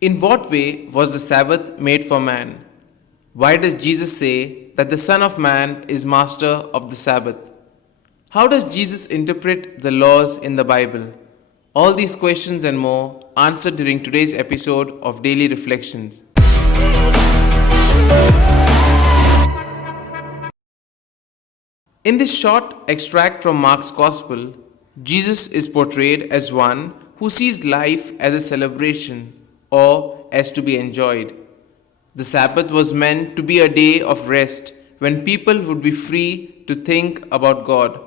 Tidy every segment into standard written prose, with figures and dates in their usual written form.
In what way was the Sabbath made for man? Why does Jesus say that the Son of Man is master of the Sabbath? How does Jesus interpret the laws in the Bible? All these questions and more answered during today's episode of Daily Reflections. In this short extract from Mark's Gospel, Jesus is portrayed as one who sees life as a celebration or as to be enjoyed. The Sabbath was meant to be a day of rest when people would be free to think about God.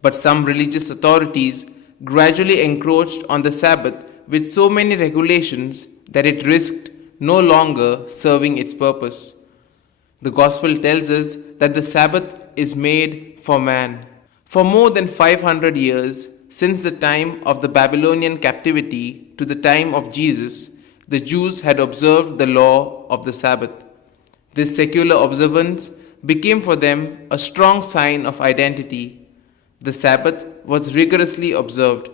But some religious authorities gradually encroached on the Sabbath with so many regulations that it risked no longer serving its purpose. The Gospel tells us that the Sabbath is made for man. For more than 500 years, since the time of the Babylonian captivity to the time of Jesus, the Jews had observed the law of the Sabbath. This secular observance became for them a strong sign of identity. The Sabbath was rigorously observed.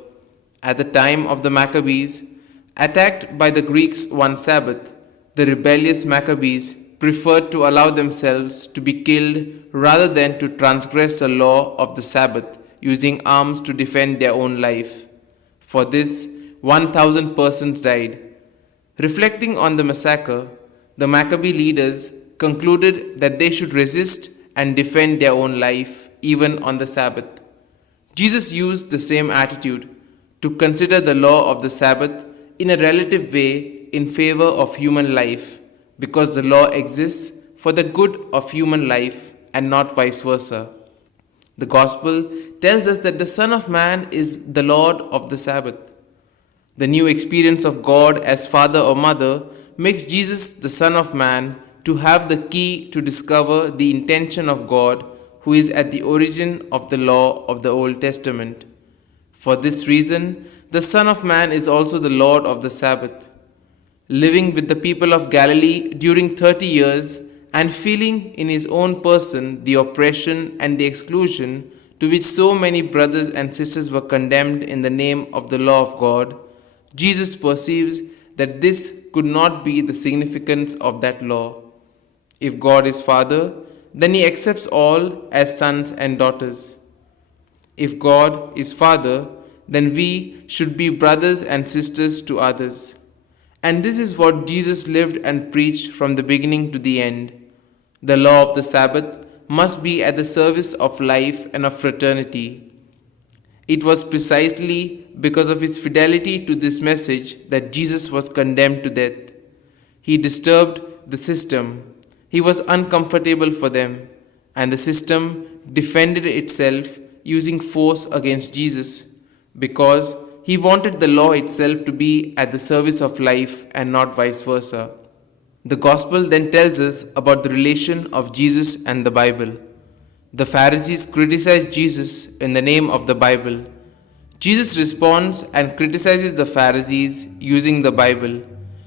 At the time of the Maccabees, attacked by the Greeks one Sabbath, the rebellious Maccabees preferred to allow themselves to be killed rather than to transgress the law of the Sabbath using arms to defend their own life. For this, 1,000 persons died. Reflecting on the massacre, the Maccabee leaders concluded that they should resist and defend their own life even on the Sabbath. Jesus used the same attitude to consider the law of the Sabbath in a relative way in favor of human life, because the law exists for the good of human life and not vice versa. The Gospel tells us that the Son of Man is the Lord of the Sabbath. The new experience of God as Father or Mother makes Jesus the Son of Man to have the key to discover the intention of God, who is at the origin of the law of the Old Testament. For this reason, the Son of Man is also the Lord of the Sabbath. Living with the people of Galilee during 30 years and feeling in his own person the oppression and the exclusion to which so many brothers and sisters were condemned in the name of the law of God, Jesus perceives that this could not be the significance of that law. If God is Father, then he accepts all as sons and daughters. If God is Father, then we should be brothers and sisters to others. And this is what Jesus lived and preached from the beginning to the end. The law of the Sabbath must be at the service of life and of fraternity. It was precisely because of his fidelity to this message that Jesus was condemned to death. He disturbed the system. He was uncomfortable for them, and the system defended itself using force against Jesus because he wanted the law itself to be at the service of life and not vice versa. The Gospel then tells us about the relation of Jesus and the Bible. The Pharisees criticized Jesus in the name of the Bible. Jesus responds and criticizes the Pharisees using the Bible.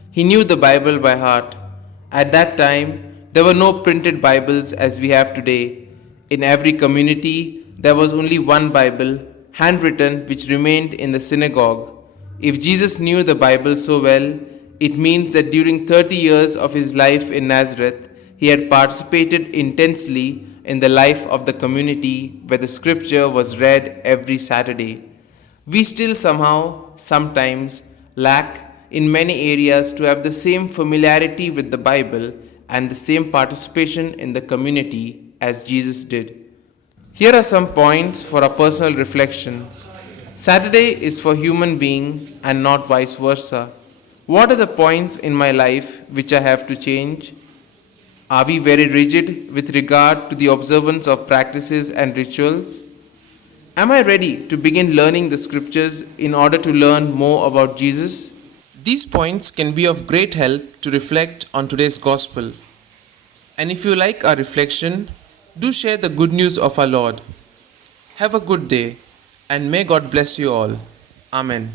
He knew the Bible by heart. At that time, there were no printed Bibles as we have today. In every community, there was only one Bible, handwritten, which remained in the synagogue. If Jesus knew the Bible so well, it means that during 30 years of his life in Nazareth, he had participated intensely in the life of the community where the scripture was read every Saturday. We still sometimes lack in many areas to have the same familiarity with the Bible and the same participation in the community as Jesus did. Here are some points for a personal reflection. Saturday is for human being and not vice versa. What are the points in my life which I have to change? Are we very rigid with regard to the observance of practices and rituals? Am I ready to begin learning the scriptures in order to learn more about Jesus? These points can be of great help to reflect on today's gospel. And if you like our reflection, do share the good news of our Lord. Have a good day, and may God bless you all. Amen.